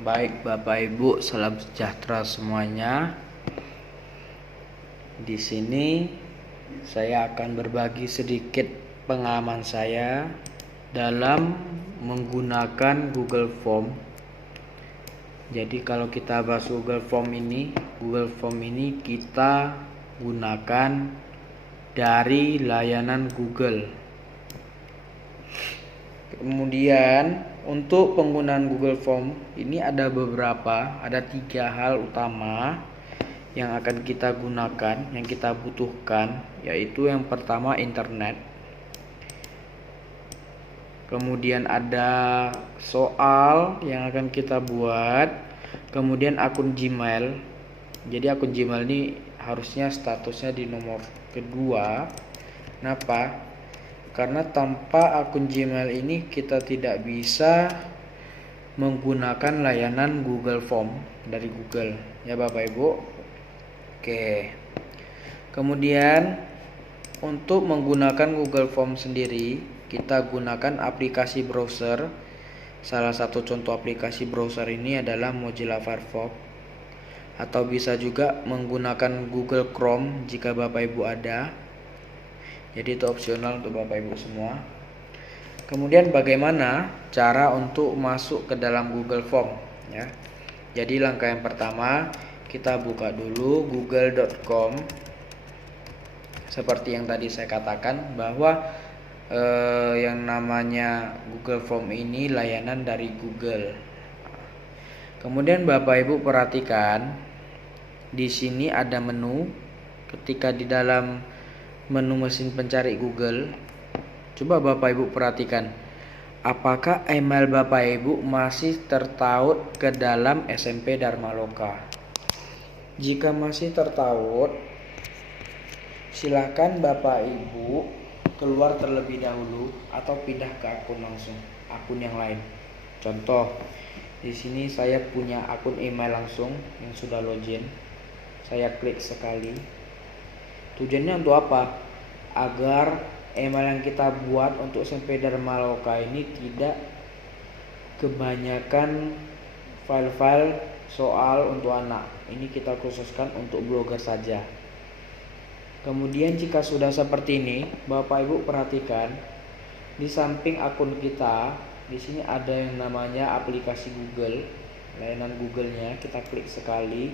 Baik Bapak Ibu, salam sejahtera semuanya. Di sini saya akan berbagi sedikit pengalaman saya dalam menggunakan Google Form. Jadi kalau kita bahas Google Form ini kita gunakan dari layanan Google. Kemudian untuk penggunaan Google Form ini ada 3 hal utama yang akan kita gunakan, yang kita butuhkan, yaitu yang pertama internet. Kemudian ada soal yang akan kita buat, kemudian akun Gmail. Jadi akun Gmail ini harusnya statusnya di nomor kedua. Kenapa? Karena tanpa akun Gmail ini kita tidak bisa menggunakan layanan Google Form dari Google, ya Bapak Ibu. Oke. Kemudian untuk menggunakan Google Form sendiri, kita gunakan aplikasi browser. Salah satu contoh aplikasi browser ini adalah Mozilla Firefox, atau bisa juga menggunakan Google Chrome jika Bapak Ibu ada. Jadi itu opsional untuk Bapak Ibu semua. Kemudian bagaimana cara untuk masuk ke dalam Google Form, ya. Jadi langkah yang pertama, kita buka dulu google.com. Seperti yang tadi saya katakan bahwa yang namanya Google Form ini layanan dari Google. Kemudian Bapak Ibu perhatikan di sini ada menu. Ketika di dalam menu mesin pencari Google, coba Bapak Ibu perhatikan, apakah email Bapak Ibu masih tertaut ke dalam SMP Dharma Loka? Jika masih tertaut, silakan Bapak Ibu keluar terlebih dahulu atau pindah ke akun yang lain. Contoh, di sini saya punya akun email langsung yang sudah login. Saya klik sekali. Tujuannya untuk apa? Agar email yang kita buat untuk SMP Dharma Loka ini tidak kebanyakan file-file soal untuk anak. Ini kita khususkan untuk blogger saja. Kemudian jika sudah seperti ini, Bapak Ibu perhatikan di samping akun kita, di sini ada yang namanya aplikasi Google, layanan Google-nya. Kita klik sekali,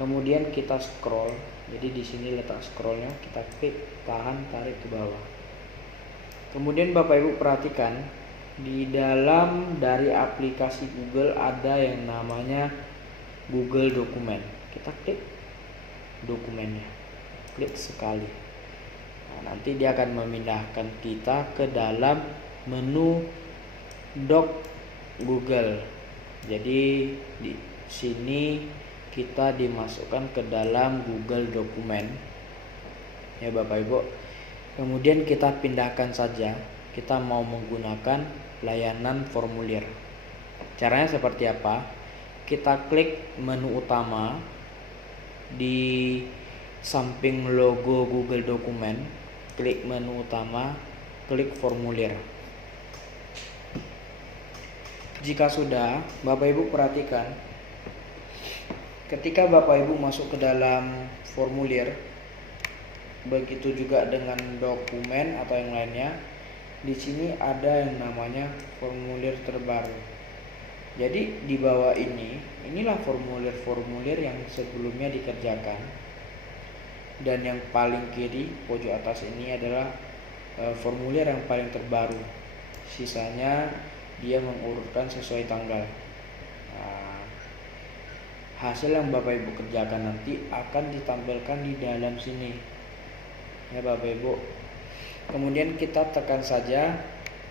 kemudian kita scroll. Jadi di sini letak scrollnya, kita klik, tahan, tarik ke bawah. Kemudian Bapak Ibu perhatikan di dalam dari aplikasi Google ada yang namanya Google Dokumen. Kita klik dokumennya, klik sekali. Nah, nanti dia akan memindahkan kita ke dalam menu Doc Google. Jadi di sini kita dimasukkan ke dalam Google Dokumen, ya Bapak Ibu. Kemudian kita pindahkan saja, kita mau menggunakan layanan formulir. Caranya seperti apa? Kita klik menu utama, di samping logo Google Dokumen, klik menu utama, klik formulir. Jika sudah, Bapak Ibu perhatikan, ketika Bapak Ibu masuk ke dalam formulir, begitu juga dengan dokumen atau yang lainnya, di sini ada yang namanya formulir terbaru. Jadi di bawah inilah formulir-formulir yang sebelumnya dikerjakan. Dan yang paling kiri pojok atas ini adalah formulir yang paling terbaru. Sisanya dia mengurutkan sesuai tanggal. Nah, hasil yang Bapak Ibu kerjakan nanti akan ditampilkan di dalam sini, ya Bapak Ibu. Kemudian kita tekan saja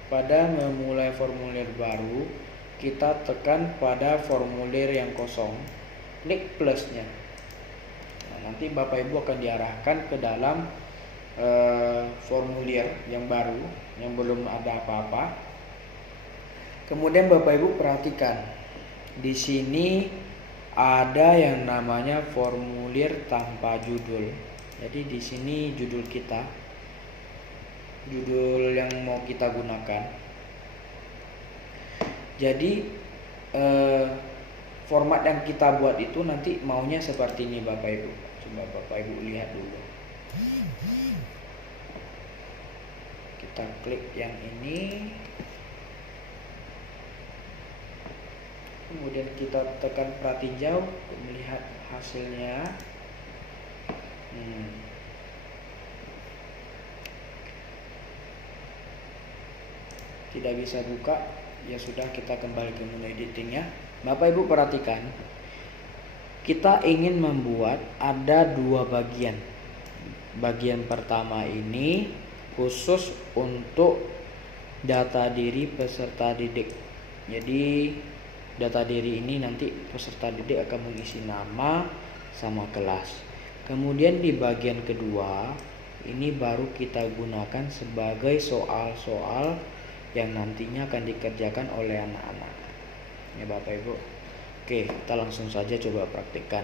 pada memulai formulir baru, kita tekan pada formulir yang kosong, klik plusnya. Nah, nanti Bapak Ibu akan diarahkan ke dalam formulir yang baru, yang belum ada apa-apa. Kemudian Bapak Ibu perhatikan, di sini ada yang namanya formulir tanpa judul. Jadi di sini judul kita, judul yang mau kita gunakan. Jadi format yang kita buat itu nanti maunya seperti ini Bapak Ibu. Coba Bapak Ibu lihat dulu. Kita klik yang ini, kemudian kita tekan pratinjau untuk melihat hasilnya. Tidak bisa buka, ya sudah, kita kembali ke menu editingnya. Bapak Ibu perhatikan, kita ingin membuat ada dua bagian. Bagian pertama ini khusus untuk data diri peserta didik. Jadi data diri ini nanti peserta didik akan mengisi nama sama kelas. Kemudian di bagian kedua ini baru kita gunakan sebagai soal-soal yang nantinya akan dikerjakan oleh anak-anak. Ya Bapak Ibu. Oke, kita langsung saja coba praktikkan.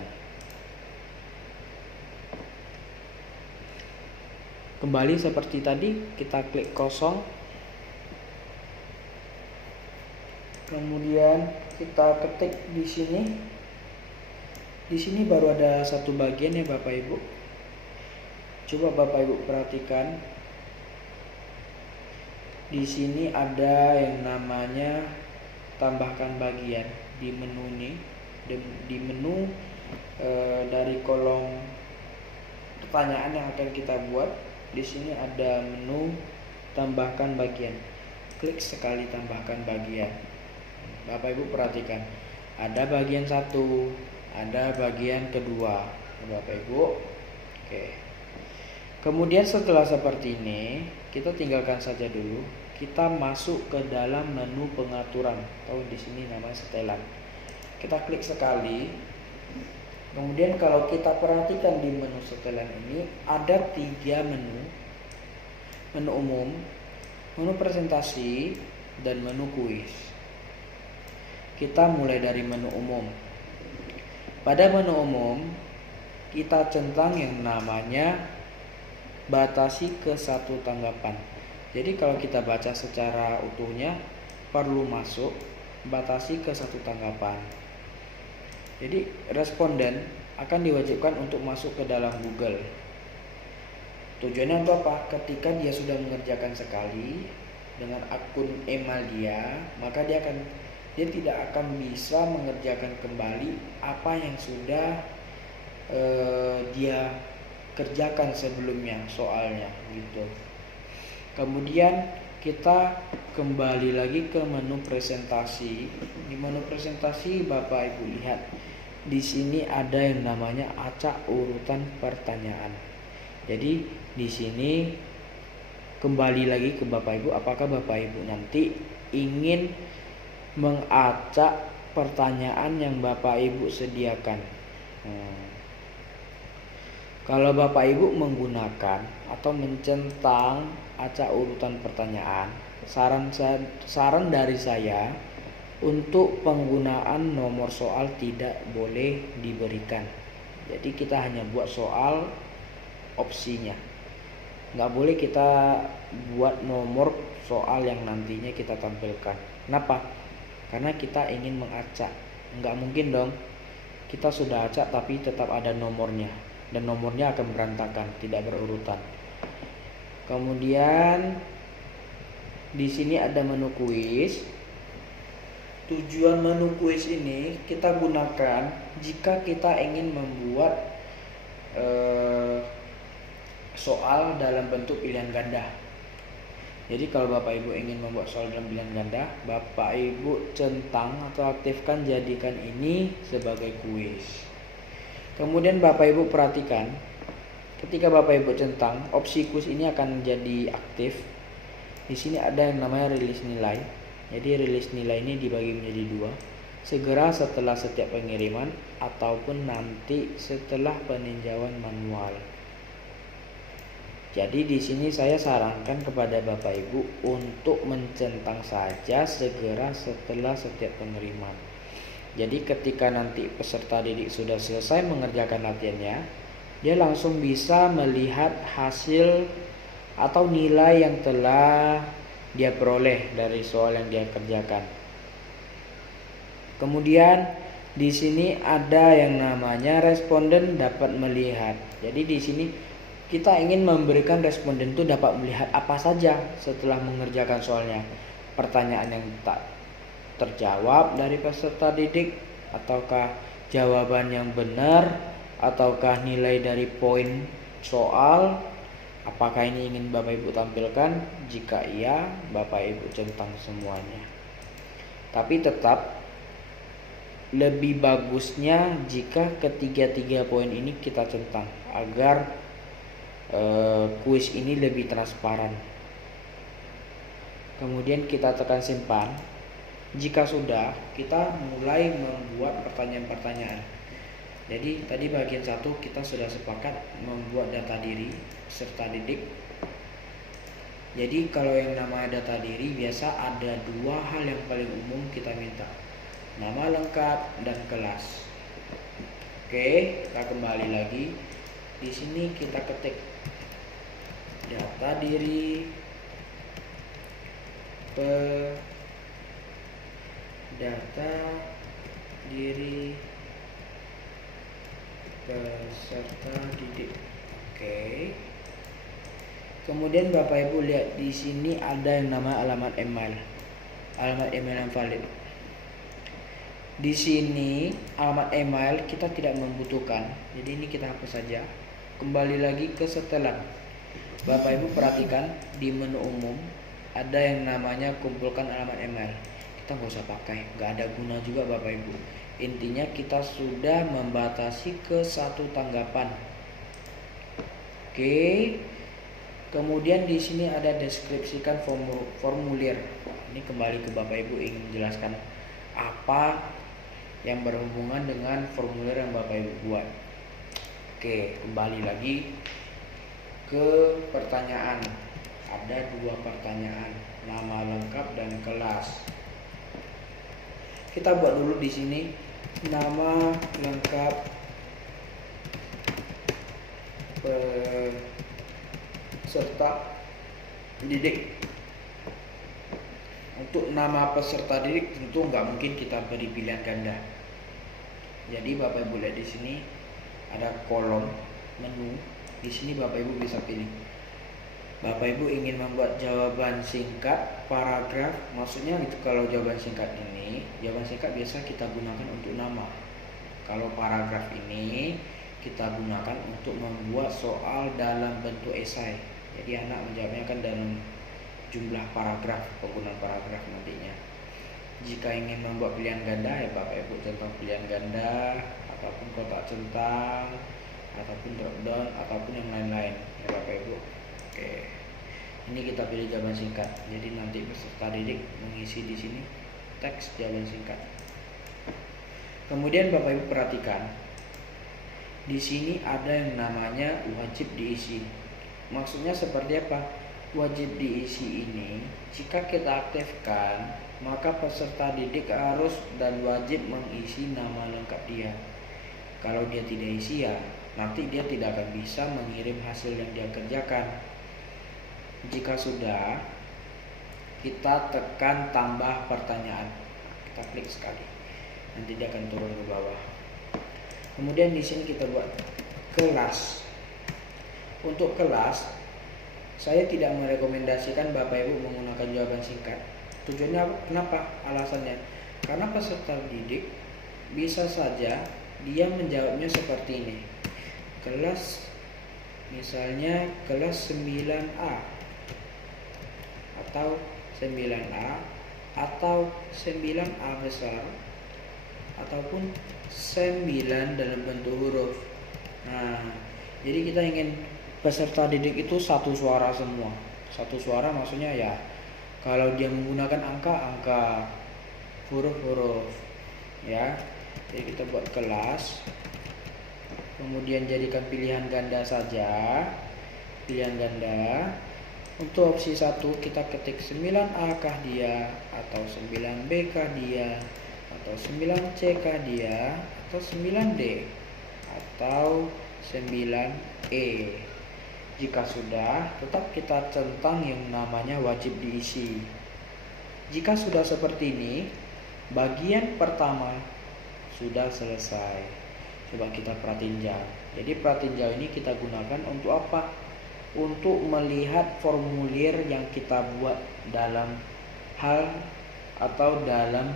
Kembali seperti tadi, kita klik kosong. Kemudian kita ketik di sini. Di sini baru ada satu bagian ya Bapak Ibu. Coba Bapak Ibu perhatikan. Di sini ada yang namanya tambahkan bagian di menu ini. Di menu dari kolom pertanyaan yang akan kita buat, di sini ada menu tambahkan bagian. Klik sekali tambahkan bagian. Bapak Ibu perhatikan, ada bagian satu, ada bagian kedua. Bapak Ibu. Oke. Kemudian setelah seperti ini, kita tinggalkan saja dulu. Kita masuk ke dalam menu pengaturan, atau di sini namanya setelan. Kita klik sekali. Kemudian kalau kita perhatikan di menu setelan ini ada 3 menu. Menu umum, menu presentasi, dan menu kuis. Kita mulai dari menu umum. Pada menu umum, kita centang yang namanya batasi ke 1 tanggapan. Jadi kalau kita baca secara utuhnya, perlu masuk, batasi ke 1 tanggapan. Jadi responden akan diwajibkan untuk masuk ke dalam Google. Tujuannya untuk apa? Ketika dia sudah mengerjakan sekali dengan akun email dia, maka dia tidak akan bisa mengerjakan kembali apa yang sudah dia kerjakan sebelumnya soalnya gitu. Kemudian kita kembali lagi ke menu presentasi. Di menu presentasi Bapak Ibu lihat, di sini ada yang namanya acak urutan pertanyaan. Jadi di sini kembali lagi ke Bapak Ibu, apakah Bapak Ibu nanti ingin mengacak pertanyaan yang Bapak Ibu sediakan. Kalau Bapak Ibu menggunakan atau mencentang acak urutan pertanyaan, saran dari saya untuk penggunaan nomor soal tidak boleh diberikan. Jadi kita hanya buat soal opsinya. Nggak boleh kita buat nomor soal yang nantinya kita tampilkan. Kenapa? Karena kita ingin mengacak. Nggak mungkin dong kita sudah acak tapi tetap ada nomornya, dan nomornya akan berantakan, tidak berurutan. Kemudian di sini ada menu kuis. Tujuan menu kuis ini kita gunakan jika kita ingin membuat soal dalam bentuk pilihan ganda. Jadi kalau Bapak Ibu ingin membuat soal dalam pilihan ganda, Bapak Ibu centang atau aktifkan, jadikan ini sebagai kuis. Kemudian Bapak Ibu perhatikan, ketika Bapak Ibu centang, opsi kuis ini akan jadi aktif. Di sini ada yang namanya rilis nilai. Jadi rilis nilai ini dibagi menjadi 2. Segera setelah setiap pengiriman ataupun nanti setelah peninjauan manual. Jadi di sini saya sarankan kepada Bapak Ibu untuk mencentang saja segera setelah setiap pengiriman. Jadi ketika nanti peserta didik sudah selesai mengerjakan latihannya, dia langsung bisa melihat hasil atau nilai yang telah dia peroleh dari soal yang dia kerjakan. Kemudian Di sini ada yang namanya responden dapat melihat. Jadi di sini kita ingin memberikan responden itu dapat melihat apa saja setelah mengerjakan soalnya. Pertanyaan yang tak terjawab dari peserta didik, ataukah jawaban yang benar, ataukah nilai dari poin soal. Apakah ini ingin Bapak Ibu tampilkan? Jika iya, Bapak Ibu centang semuanya. Tapi tetap lebih bagusnya jika ketiga-tiga poin ini kita centang agar kuis ini lebih transparan. Kemudian kita tekan simpan. Jika sudah, kita mulai membuat pertanyaan-pertanyaan. Jadi tadi bagian 1 kita sudah sepakat membuat data diri serta didik. Jadi kalau yang namanya data diri biasa ada 2 hal yang paling umum kita minta. Nama lengkap dan kelas. Oke, kita kembali lagi. Di sini kita ketik data diri data diri peserta didik. Oke. Kemudian Bapak Ibu lihat di sini ada yang namanya alamat email. Alamat email yang valid. Di sini alamat email kita tidak membutuhkan, jadi ini kita hapus saja. Kembali lagi ke setelan. Bapak Ibu perhatikan di menu umum ada yang namanya kumpulkan alamat email. Kita nggak usah pakai, nggak ada guna juga Bapak Ibu. Intinya kita sudah membatasi ke 1 tanggapan. Oke. Kemudian di sini ada deskripsikan formulir. Ini kembali ke Bapak Ibu ingin menjelaskan apa yang berhubungan dengan formulir yang Bapak Ibu buat. Oke, kembali lagi ke pertanyaan. Ada 2 pertanyaan, nama lengkap dan kelas. Kita buat dulu di sini nama lengkap peserta didik. Untuk nama peserta didik tentu nggak mungkin kita beri pilihan ganda. Jadi Bapak Ibu lihat di sini ada kolom menu. Di sini Bapak Ibu bisa pilih. Bapak Ibu ingin membuat jawaban singkat, paragraf, maksudnya gitu. Kalau jawaban singkat ini, jawaban singkat biasa kita gunakan untuk nama. Kalau paragraf ini kita gunakan untuk membuat soal dalam bentuk esai. Jadi anak menjawabnya kan dalam jumlah paragraf, penggunaan paragraf nantinya. Jika ingin membuat pilihan ganda ya Bapak Ibu centang pilihan ganda, ataupun kotak centang, ataupun drop down, ataupun yang lain-lain ya Bapak Ibu. Oke. Ini kita pilih jawaban singkat. Jadi nanti peserta didik mengisi di sini teks jawaban singkat. Kemudian Bapak Ibu perhatikan. Di sini ada yang namanya wajib diisi. Maksudnya seperti apa? Wajib diisi ini jika kita aktifkan, maka peserta didik harus dan wajib mengisi nama lengkap dia. Kalau dia tidak isi ya nanti dia tidak akan bisa mengirim hasil yang dia kerjakan. Jika sudah, kita tekan tambah pertanyaan. Kita klik sekali. Nanti dia akan turun ke bawah. Kemudian di sini kita buat kelas. Untuk kelas saya tidak merekomendasikan Bapak Ibu menggunakan jawaban singkat. Tujuannya apa? Kenapa? Alasannya karena peserta didik bisa saja dia menjawabnya seperti ini. Kelas misalnya kelas 9A atau 9A atau 9A besar ataupun 9 dalam bentuk huruf. Nah, jadi kita ingin peserta didik itu satu suara semua. Satu suara maksudnya ya kalau dia menggunakan angka, huruf-huruf ya. Jadi kita buat kelas. Kemudian jadikan pilihan ganda saja. Pilihan ganda. Untuk opsi 1 kita ketik 9A kah dia, atau 9B kah dia, atau 9C kah dia, atau 9D, atau 9E. Jika sudah, tetap kita centang yang namanya wajib diisi. Jika sudah seperti ini, bagian pertama sudah selesai. Coba kita pratinjau. Jadi pratinjau ini kita gunakan untuk apa? Untuk melihat formulir yang kita buat dalam hal atau dalam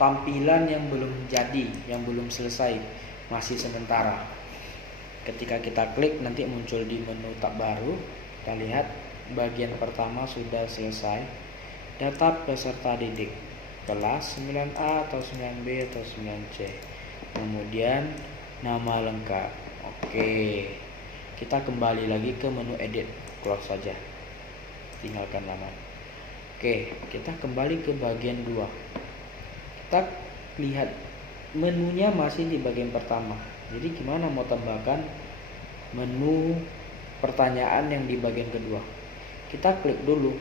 tampilan yang belum jadi, yang belum selesai, masih sementara. Ketika kita klik nanti muncul di menu tab baru, kita lihat bagian pertama sudah selesai. Data peserta didik kelas 9A atau 9B atau 9C. Kemudian nama lengkap. Oke. Kita kembali lagi ke menu edit, close saja. Tinggalkan laman. Oke, kita kembali ke bagian 2. Kita lihat menunya masih di bagian pertama. Jadi gimana mau tambahkan menu pertanyaan yang di bagian kedua? Kita klik dulu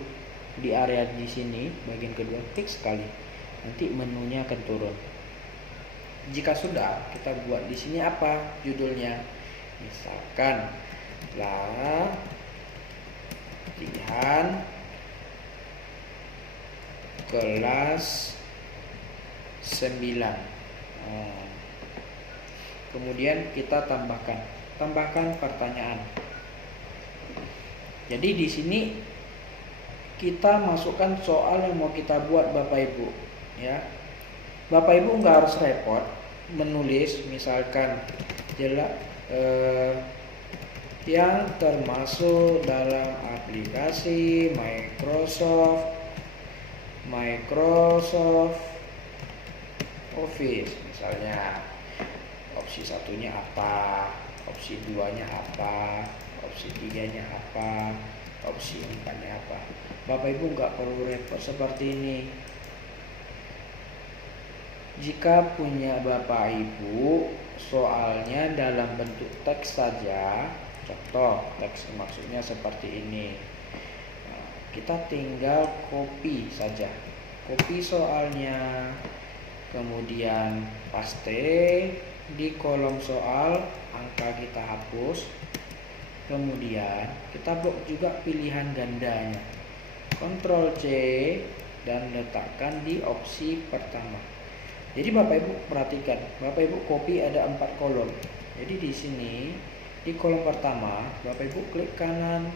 di area di sini bagian kedua, klik sekali. Nanti menunya akan turun. Jika sudah, kita buat di sini apa judulnya? Misalkan latihan kelas 9. Kemudian kita tambahkan pertanyaan. Jadi di sini kita masukkan soal yang mau kita buat Bapak Ibu, ya. Bapak Ibu nggak harus repot menulis, misalkan yang termasuk dalam aplikasi Microsoft Office, misalnya opsi satunya apa, opsi 2-nya apa, opsi 3-nya apa, opsi 4-nya apa. Bapak Ibu nggak perlu repot seperti ini. Jika punya Bapak Ibu soalnya dalam bentuk teks saja, contoh teks maksudnya seperti ini, kita tinggal copy saja, copy soalnya, kemudian paste di kolom soal, angka kita hapus, kemudian kita blok juga pilihan gandanya, Ctrl C dan letakkan di opsi pertama. Jadi Bapak Ibu perhatikan, Bapak Ibu copy ada 4 kolom. Jadi di sini di kolom pertama Bapak Ibu klik kanan,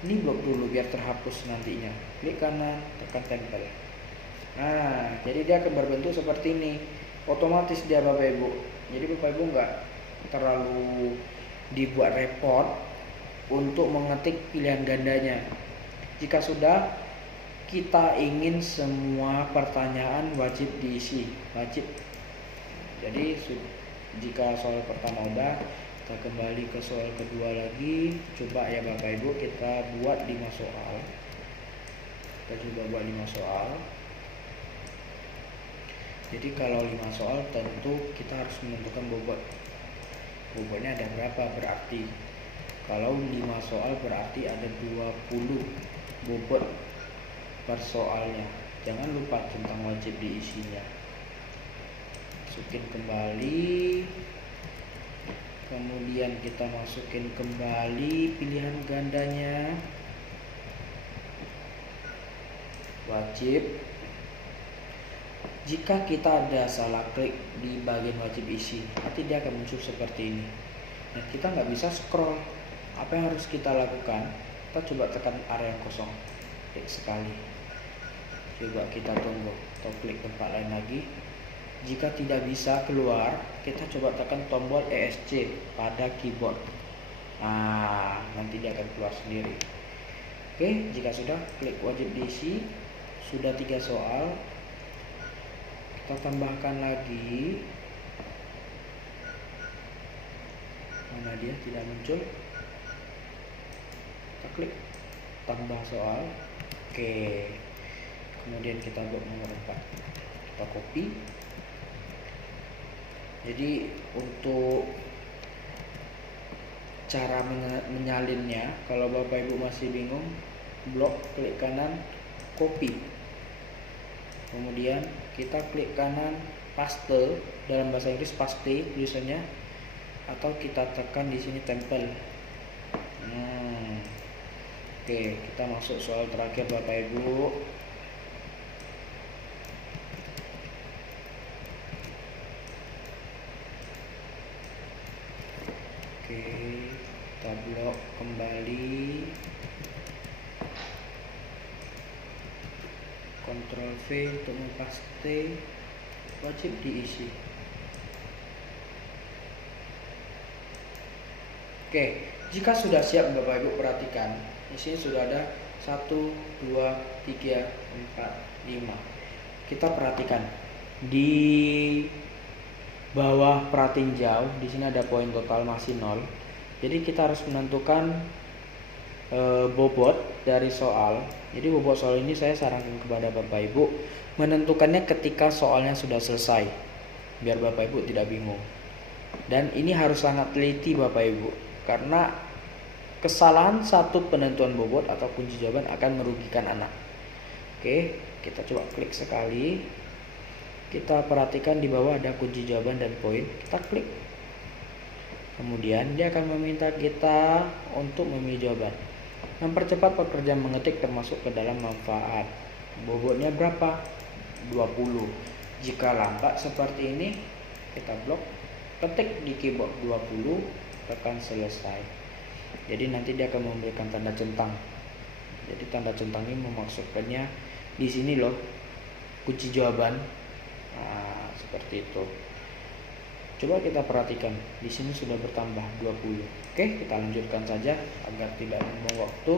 ini blok dulu biar terhapus nantinya. Klik kanan, tekan tempel. Nah, jadi dia akan berbentuk seperti ini. Otomatis dia Bapak Ibu. Jadi Bapak Ibu nggak terlalu dibuat repot untuk mengetik pilihan gandanya. Jika sudah, kita ingin semua pertanyaan wajib diisi, wajib. Jadi jika soal pertama udah, kita kembali ke soal kedua lagi. Coba ya Bapak Ibu kita buat 5 soal. Kita coba buat 5 soal. Jadi kalau 5 soal tentu kita harus menentukan bobot. Bobotnya ada berapa, berarti kalau 5 soal berarti ada 20 bobot per soalnya. Jangan lupa tentang wajib diisinya. Masukin kembali, kemudian kita masukin kembali pilihan gandanya, wajib. Jika kita ada salah klik di bagian wajib isi, nanti dia akan muncul seperti ini. Dan kita nggak bisa scroll. Apa yang harus kita lakukan? Kita coba tekan area yang kosong, klik sekali. Coba kita tunggu atau klik tempat lain lagi. Jika tidak bisa keluar, kita coba tekan tombol ESC pada keyboard. Nah, nanti dia akan keluar sendiri. Oke, jika sudah, klik wajib diisi. Sudah 3 soal. Kita tambahkan lagi. Mana dia? Tidak muncul. Kita klik tambah soal. Oke. Kemudian kita buat nomor 4. Kita copy. Jadi untuk cara menyalinnya, kalau Bapak Ibu masih bingung, blok, klik kanan, copy. Kemudian kita klik kanan, paste, dalam bahasa Inggris paste tulisannya, atau kita tekan di sini tempel. Oke, kita masuk soal terakhir Bapak Ibu. untuk mempaste wajib diisi. Oke, jika sudah siap Bapak Ibu perhatikan, di sini sudah ada 1, 2, 3, 4, 5. Kita perhatikan di bawah pratinjau, di sini ada poin total masih 0. Jadi kita harus menentukan bobot dari soal. Jadi bobot soal ini saya sarankan kepada Bapak Ibu menentukannya ketika soalnya sudah selesai, biar Bapak Ibu tidak bingung. Dan ini harus sangat teliti Bapak Ibu, karena kesalahan satu penentuan bobot atau kunci jawaban akan merugikan anak. Oke, kita coba klik sekali. Kita perhatikan di bawah ada kunci jawaban dan poin. Kita klik. Kemudian dia akan meminta kita untuk memilih jawaban. Mempercepat pekerjaan mengetik termasuk ke dalam manfaat. Bobotnya berapa? 20. Jika lambat seperti ini, kita blok, ketik di keyboard 20, tekan selesai. Jadi nanti dia akan memberikan tanda centang. Jadi tanda centang ini memasukkannya di sini loh, kunci jawaban. Nah, seperti itu. Coba kita perhatikan, di sini sudah bertambah 20. Oke, kita lanjutkan saja agar tidak membuang waktu.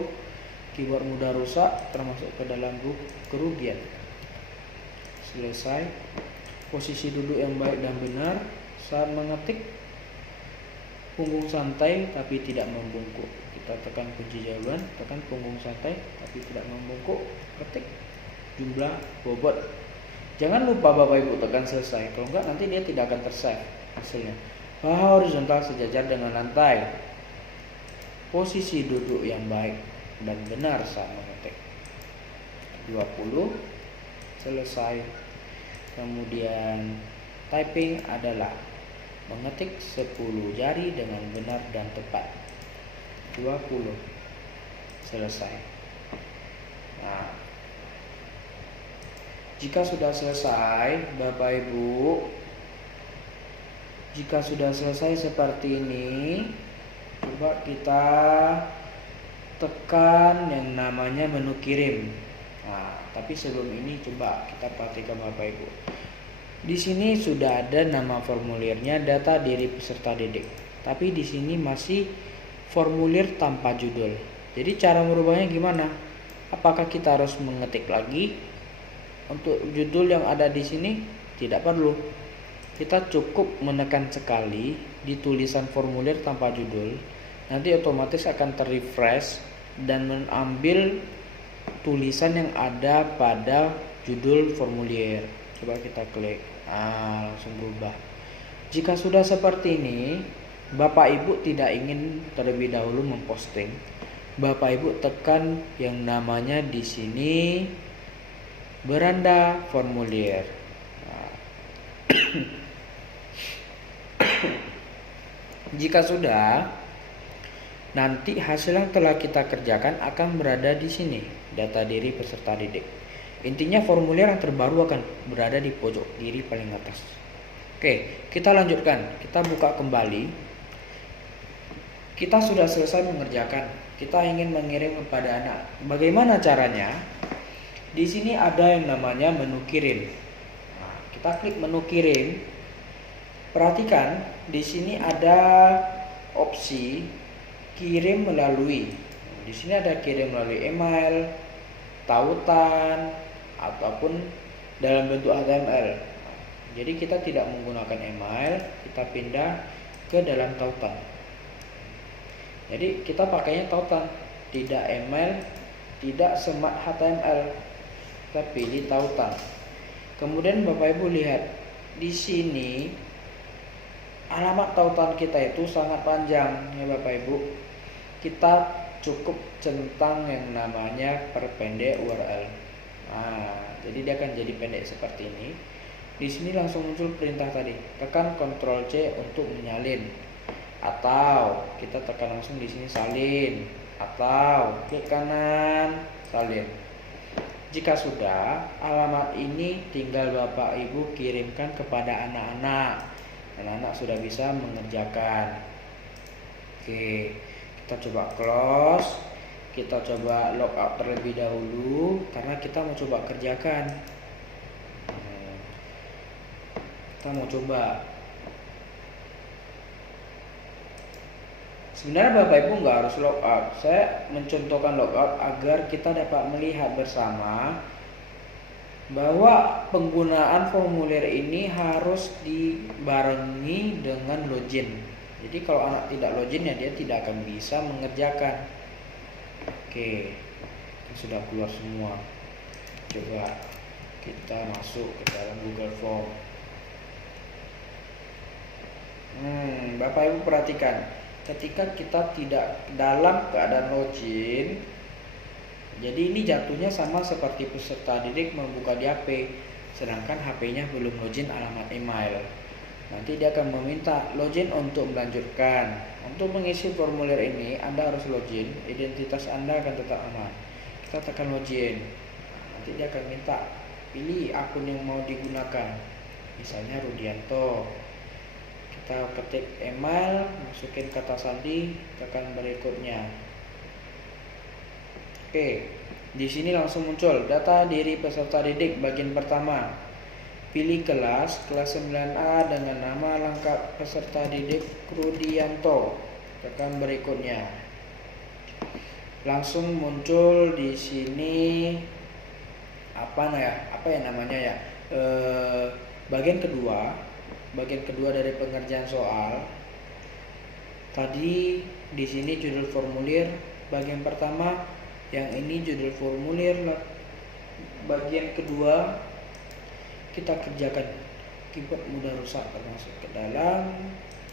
Keyboard mudah rusak termasuk ke dalam kerugian. Selesai. Posisi duduk yang baik dan benar saat mengetik. Punggung santai tapi tidak membungkuk. Kita tekan kunci jawaban, tekan punggung santai tapi tidak membungkuk, ketik jumlah bobot. Jangan lupa Bapak Ibu tekan selesai, kalau enggak nanti dia tidak akan tersave hasilnya. Bahu horizontal sejajar dengan lantai. Posisi duduk yang baik dan benar saat mengetik. 20 selesai. Kemudian typing adalah mengetik 10 jari dengan benar dan tepat. 20 selesai. Nah, jika sudah selesai Bapak Ibu, jika sudah selesai seperti ini, coba kita tekan yang namanya menu kirim. Nah, tapi sebelum ini coba kita perhatikan Bapak Ibu. Di sini sudah ada nama formulirnya, data diri peserta didik. Tapi di sini masih formulir tanpa judul. Jadi cara merubahnya gimana? Apakah kita harus mengetik lagi? Untuk judul yang ada di sini tidak perlu. Kita cukup menekan sekali di tulisan formulir tanpa judul. Nanti otomatis akan terrefresh dan mengambil tulisan yang ada pada judul formulir. Coba kita klik. Langsung berubah. Jika sudah seperti ini, Bapak Ibu tidak ingin terlebih dahulu memposting, Bapak Ibu tekan yang namanya di sini beranda formulir. Jika sudah, nanti hasil yang telah kita kerjakan akan berada di sini, data diri peserta didik. Intinya formulir yang terbaru akan berada di pojok kiri paling atas. Oke, kita lanjutkan. Kita buka kembali. Kita sudah selesai mengerjakan. Kita ingin mengirim kepada anak. Bagaimana caranya? Di sini ada yang namanya menu kirim. Nah, kita klik menu kirim. Perhatikan, di sini ada opsi kirim melalui. Di sini ada kirim melalui email, tautan, ataupun dalam bentuk HTML. Jadi kita tidak menggunakan email, kita pindah ke dalam tautan. Jadi kita pakainya tautan, tidak email, tidak smart HTML, kita pilih tautan. Kemudian Bapak Ibu lihat di sini alamat tautan kita itu sangat panjang ya Bapak Ibu. Kita cukup centang yang namanya perpendek URL. Nah, jadi dia akan jadi pendek seperti ini. Di sini langsung muncul perintah tadi. Tekan Ctrl C untuk menyalin. Atau kita tekan langsung di sini salin. Atau klik kanan salin. Jika sudah, alamat ini tinggal Bapak Ibu kirimkan kepada anak-anak. Anak-anak sudah bisa mengerjakan. Oke, kita coba close. Kita coba logout terlebih dahulu karena kita mau coba kerjakan. Kita mau coba. Sebenarnya Bapak Ibu nggak harus logout. Saya mencontohkan logout agar kita dapat melihat bersama bahwa penggunaan formulir ini harus dibarengi dengan login. Jadi kalau anak tidak login ya dia tidak akan bisa mengerjakan. Oke, sudah keluar semua. Coba kita masuk ke dalam Google Form. Bapak Ibu perhatikan, ketika kita tidak dalam keadaan login, jadi ini jatuhnya sama seperti peserta didik membuka di HP, sedangkan HP-nya belum login alamat email. Nanti dia akan meminta login untuk melanjutkan. Untuk mengisi formulir ini Anda harus login, identitas Anda akan tetap aman. Kita tekan login. Nanti dia akan minta pilih akun yang mau digunakan, misalnya Rudianto. Kita ketik email, masukin kata sandi, tekan berikutnya. Oke, di sini langsung muncul data diri peserta didik bagian pertama. Pilih kelas 9A dengan nama lengkap peserta didik Rudianto. Tekan berikutnya. Langsung muncul di sini bagian kedua dari pengerjaan soal. Tadi di sini judul formulir bagian pertama, yang ini judul formulir bagian kedua. Kita kerjakan. Keyboard mudah rusak termasuk ke dalam,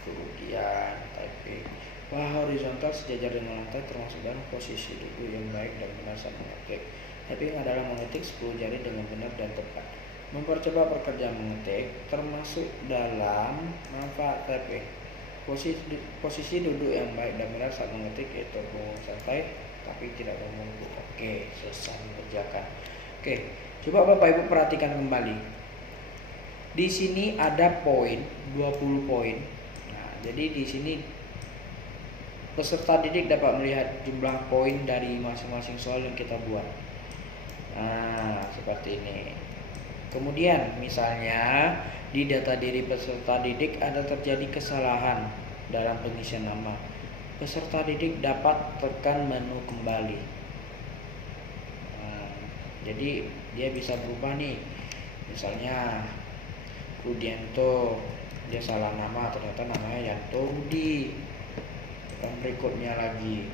kemudian typing. Bawah horizontal sejajar dengan lantai termasuk dalam posisi duduk yang baik dan benar saat mengetik. Typing adalah mengetik 10 jari dengan benar dan tepat. Mempercepat pekerjaan mengetik termasuk dalam manfaat typing. Posisi duduk yang baik dan benar saat mengetik yaitu bengong santai tapi tidak membungkuk. Oke, selesai mengerjakan. Oke, coba Bapak Ibu perhatikan kembali. Di sini ada poin 20 poin. Nah, jadi di sini peserta didik dapat melihat jumlah poin dari masing-masing soal yang kita buat. Nah, seperti ini. Kemudian misalnya di data diri peserta didik ada terjadi kesalahan dalam pengisian nama. Peserta didik dapat tekan menu kembali. Nah, jadi dia bisa berubah nih. Misalnya Rudianto, dia salah nama, ternyata namanya Yanto Rudi. Tekan berikutnya lagi.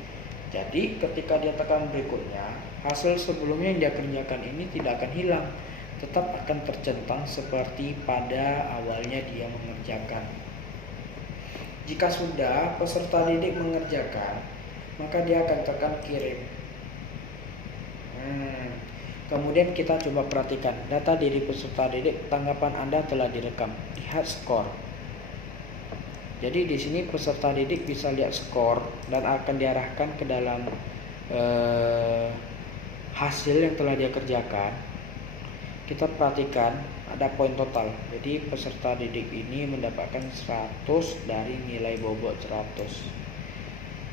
Jadi ketika dia tekan berikutnya, hasil sebelumnya yang dia kerjakan ini tidak akan hilang, tetap akan tercentang seperti pada awalnya dia mengerjakan. Jika sudah peserta didik mengerjakan, maka dia akan tekan kirim. Kemudian kita coba perhatikan data diri peserta didik, tanggapan Anda telah direkam. Lihat skor. Jadi di sini peserta didik bisa lihat skor dan akan diarahkan ke dalam hasil yang telah dia kerjakan. Kita perhatikan ada poin total. Jadi peserta didik ini mendapatkan 100 dari nilai bobot 100.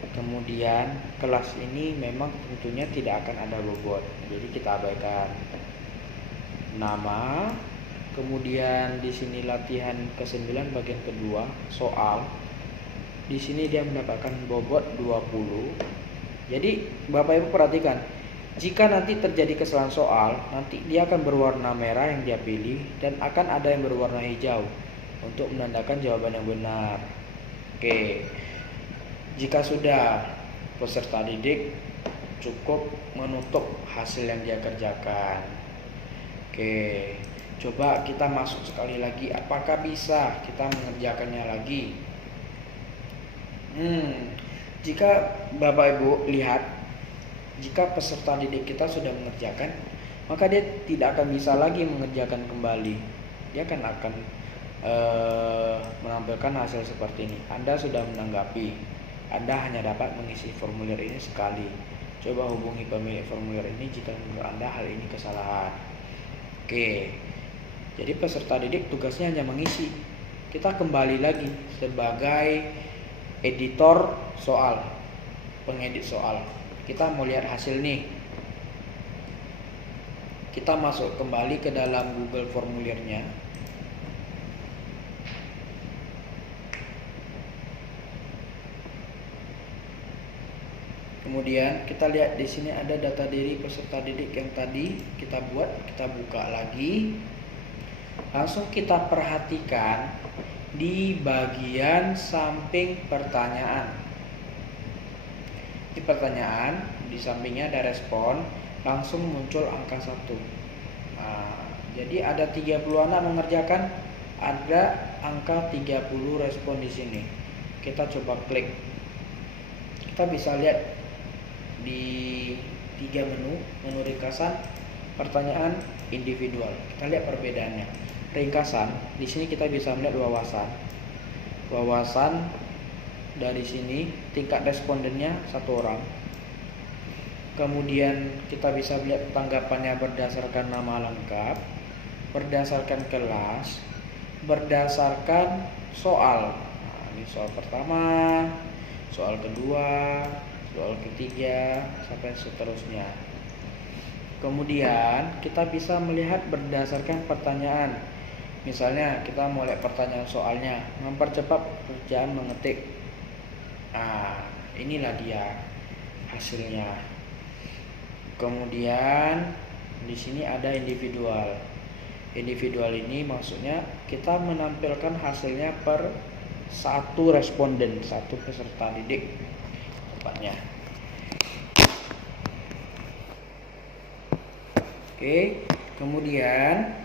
Kemudian kelas ini memang tentunya tidak akan ada bobot, jadi kita abaikan nama. Kemudian di sini latihan ke-9 bagian kedua soal. Di sini dia mendapatkan bobot 20. Jadi Bapak Ibu perhatikan, jika nanti terjadi kesalahan soal, nanti dia akan berwarna merah yang dia pilih dan akan ada yang berwarna hijau untuk menandakan jawaban yang benar. Oke. Jika sudah, peserta didik cukup menutup hasil yang dia kerjakan. Oke, coba kita masuk sekali lagi. Apakah bisa kita mengerjakannya lagi? Jika Bapak Ibu lihat, jika peserta didik kita sudah mengerjakan, maka dia tidak akan bisa lagi mengerjakan kembali. Dia akan menampilkan hasil seperti ini. Anda sudah menanggapi. Anda hanya dapat mengisi formulir ini sekali. Coba hubungi pemilik formulir ini jika menurut Anda hal ini kesalahan. Oke. Jadi peserta didik tugasnya hanya mengisi. Kita kembali lagi sebagai editor soal, pengedit soal. Kita mau lihat hasil nih. Kita masuk kembali ke dalam Google formulirnya. Kemudian kita lihat di sini ada data diri peserta didik yang tadi kita buat, kita buka lagi. Langsung kita perhatikan di bagian samping pertanyaan. Di pertanyaan, di sampingnya ada respon, langsung muncul angka 1. Nah, jadi ada 30 anak mengerjakan, ada angka 30 respon di sini. Kita coba klik. Kita bisa lihat di 3 menu ringkasan, pertanyaan, individual. Kita lihat perbedaannya. Ringkasan, di sini kita bisa melihat wawasan. Wawasan dari sini tingkat respondennya 1 orang. Kemudian kita bisa lihat tanggapannya berdasarkan nama lengkap, berdasarkan kelas, berdasarkan soal. Nah, ini soal pertama, soal kedua, soal ketiga, sampai seterusnya. Kemudian kita bisa melihat berdasarkan pertanyaan. Misalnya kita mulai pertanyaan soalnya, mempercepat pekerjaan mengetik. Nah, inilah dia hasilnya. Kemudian di sini ada individual. Individual ini maksudnya kita menampilkan hasilnya per 1 responden, 1 peserta didik tepatnya. Oke, kemudian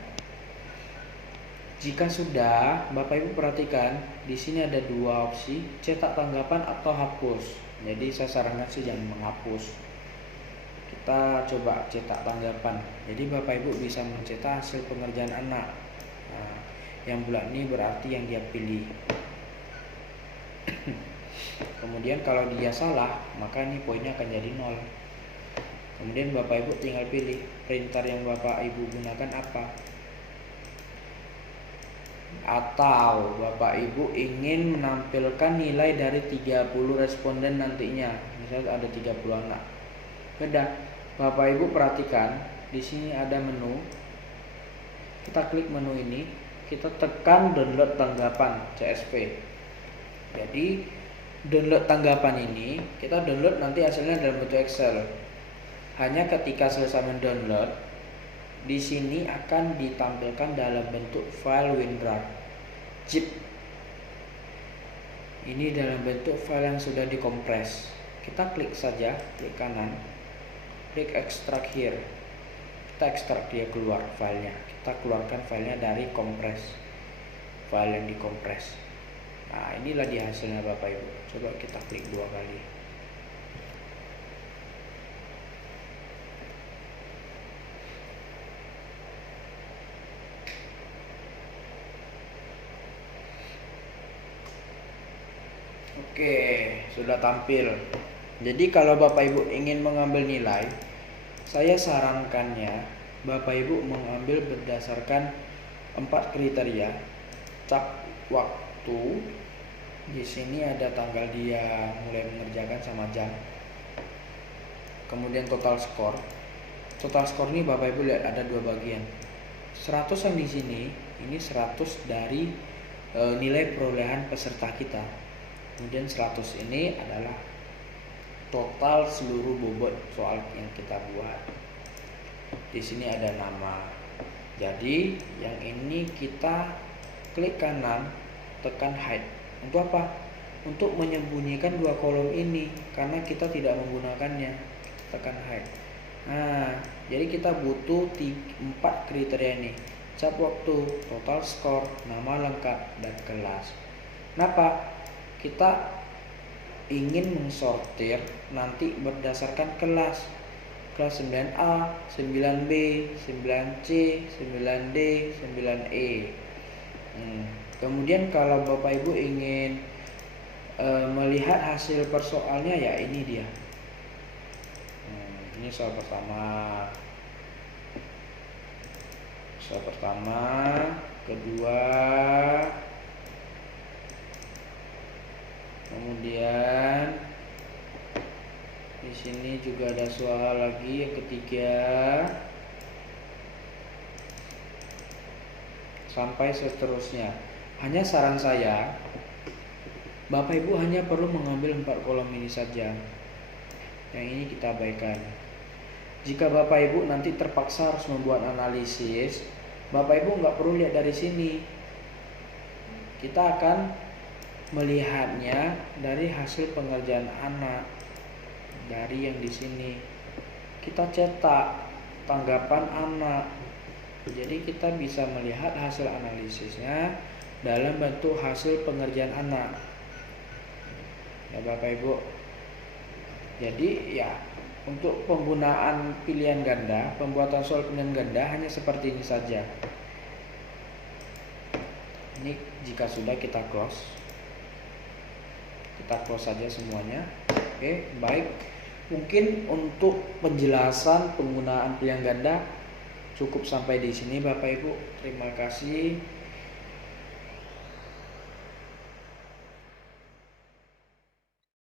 jika sudah, Bapak Ibu perhatikan di sini ada 2 opsi, cetak tanggapan atau hapus. Jadi saya sarankan sih jangan menghapus. Kita coba cetak tanggapan. Jadi Bapak Ibu bisa mencetak hasil pengerjaan anak. Nah, yang bulat ini berarti yang dia pilih. Kemudian kalau dia salah, maka ini poinnya akan jadi 0. Kemudian Bapak Ibu tinggal pilih printer yang Bapak Ibu gunakan apa. Atau Bapak Ibu ingin menampilkan nilai dari 30 responden nantinya. Misalnya ada 30 anak. Beda. Bapak Ibu perhatikan, di sini ada menu. Kita klik menu ini, kita tekan download tanggapan CSV. Jadi download tanggapan ini kita download nanti hasilnya dalam bentuk Excel. Hanya ketika selesai mendownload, di sini akan ditampilkan dalam bentuk file WinRAR zip. Ini dalam bentuk file yang sudah dikompres. Kita klik saja, klik kanan, klik extract here. Kita ekstrak dia keluar filenya. Kita keluarkan filenya dari kompres, file yang dikompres. Nah, inilah dia hasilnya Bapak Ibu. Coba kita klik 2 kali. Oke, sudah tampil. Jadi kalau Bapak Ibu ingin mengambil nilai, saya sarankannya Bapak Ibu mengambil berdasarkan 4 kriteria. Cap waktu. Di sini ada tanggal dia mulai mengerjakan sama jam. Kemudian total skor. Total skor ini Bapak Ibu lihat ada 2 bagian. 100 yang di sini, ini 100 dari nilai perolehan peserta kita. Kemudian 100 ini adalah total seluruh bobot soal yang kita buat. Di sini ada nama. Jadi yang ini kita klik kanan, tekan hide. Untuk apa? Untuk menyembunyikan 2 kolom ini karena kita tidak menggunakannya. Tekan hide. Nah, jadi kita butuh 4 kriteria ini. Cap waktu, total skor, nama lengkap, dan kelas. Kenapa? Kita ingin mensortir nanti berdasarkan kelas. Kelas 9A, 9B, 9C, 9D, 9E. Kemudian kalau Bapak Ibu ingin melihat hasil persoalnya, ya ini dia. Ini soal pertama. Soal pertama, kedua, kemudian di sini juga ada soal lagi yang ketiga, sampai seterusnya. Hanya saran saya, Bapak Ibu hanya perlu mengambil 4 kolom ini saja. Yang ini kita abaikan. Jika Bapak Ibu nanti terpaksa harus membuat analisis, Bapak Ibu nggak perlu lihat dari sini. Kita akan melihatnya dari hasil pengerjaan anak. Dari yang di sini kita cetak tanggapan anak. Jadi kita bisa melihat hasil analisisnya dalam bentuk hasil pengerjaan anak. Ya Bapak Ibu. Jadi ya untuk penggunaan pilihan ganda, pembuatan soal pilihan ganda hanya seperti ini saja. Ini jika sudah kita close. Kita close saja semuanya. Oke, baik. Mungkin untuk penjelasan penggunaan pilihan ganda cukup sampai di sini Bapak Ibu. Terima kasih.